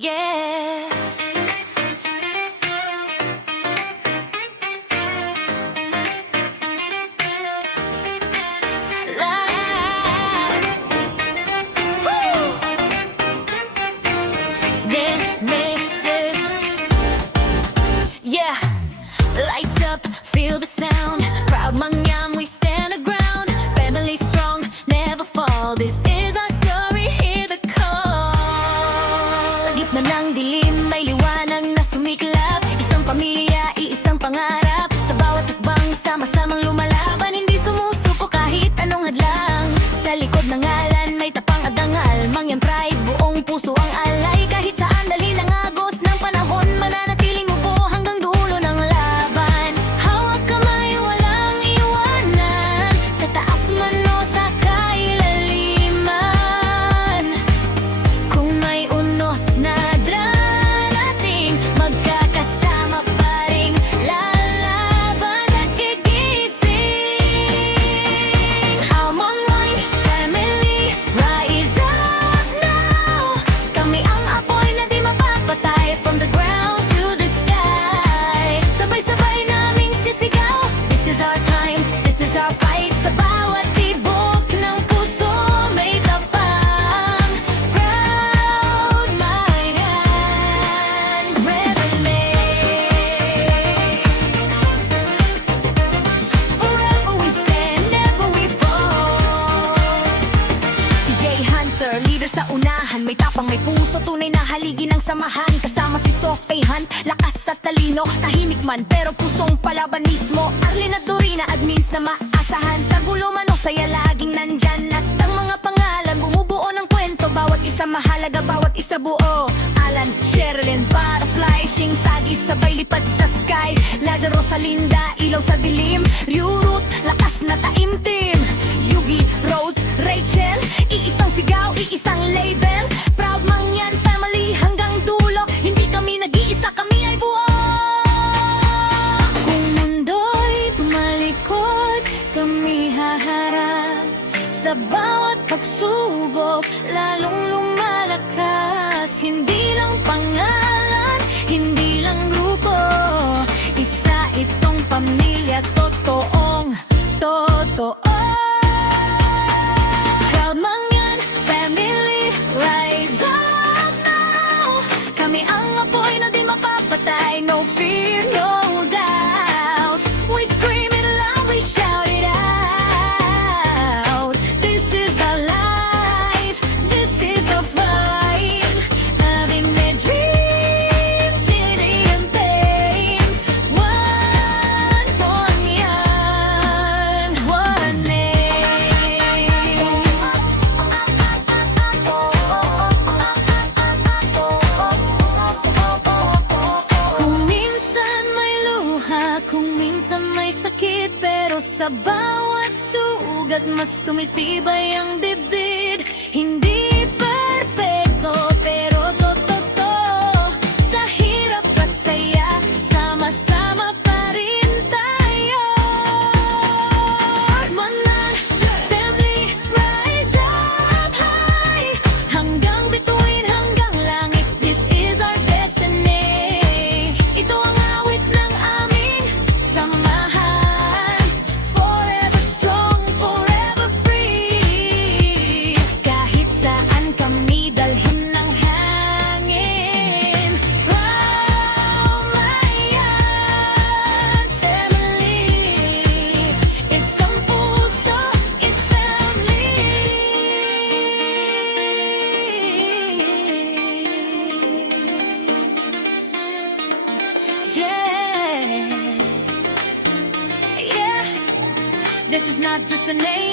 Yeah. Light. Woo. Yeah. Lights up, feel the sound. Proud Mangyam, we stand the ground. Family strong, never fall. This is our story, hear the call. Sa gitna ng dilim, may liwanag na sumiklap. Isang pamilya, iisang pangarap. Sa bawat tukbang, sama-samang lumalaban. Hindi sumusuko kahit anong hadlang. Sa likod ng ngalan, may tapang at dangal. Mangyan pride, buong puso ang alay. Kahit saan dali ng agos ng panahon, mananatiling mubo hanggang dulo ng laban. Hawak kamay, walang iwanan. Sa taas man o sa kailaliman. Kung may unos na darating, magkakasama pa rin lalaban at gigising. I'm online, family, rise up now. Kami ang apoy na di mapapatay, from the ground to the sky. Sabay-sabay naming sisigaw, this is our time, this is our fight. Sa bawat tibok ng puso may tapang. Proud Mayan, rebelde. Forever we stand, never we fall. Si Jay Hunter, leader sa unahan. May tapang, may puso, tunay na haligi ng samahan. Kasama si Sophie Hunt, lakas at talino. Tahimik man, pero pusong palaban mismo. Arlene at Dorina, admins na maasahan. Sa gulo man o saya, laging nandyan. At ang mga pangalan, bumubuo ng kwento. Bawat isa mahalaga, bawat isa buo. Alan, Sherilyn, Butterfly, Shing, Sagi, sabay lipad sa sky. Lazaro, Rosalinda, ilaw sa dilim. Ryurut, lakas na taimtim. Yugi, Rose, Rachel, iisang sigaw, iisang label. Proud Mangyan family hanggang dulo. Hindi kami nag-iisa, kami ay buo. Kung mundo'y tumalikod, kami haharap. Sa bawat pagsubok, lalong lumalakas. Hindi lang pangalan, hindi lang grupo. Isa itong pamilya, totoong totoo. Proud Mangyan family, rise up now. Kami ang apoy na di mapapatay, no fear, no doubt. We scream it loud, we shout it out. This is our life, this is our fight. Having their dreams, city and pain. One Mangyan, one name. Kung minsan may luha, kung minsan may sakit, pero sa bawat sugat mas tumitibay ang dibdib. Hindi perpekto, pero totoo. Sa hirap at saya, sama-sama pa rin tayo. Manan, family, rise up high. Hanggang bituin, hanggang langit, this is our destiny. Ito ang awit ng aming samahan. Forever strong, forever free. Kahit saan kami dalhin ng hangin. Proud Mayan family. Isang puso, isang yeah. Yeah. This is not just a name.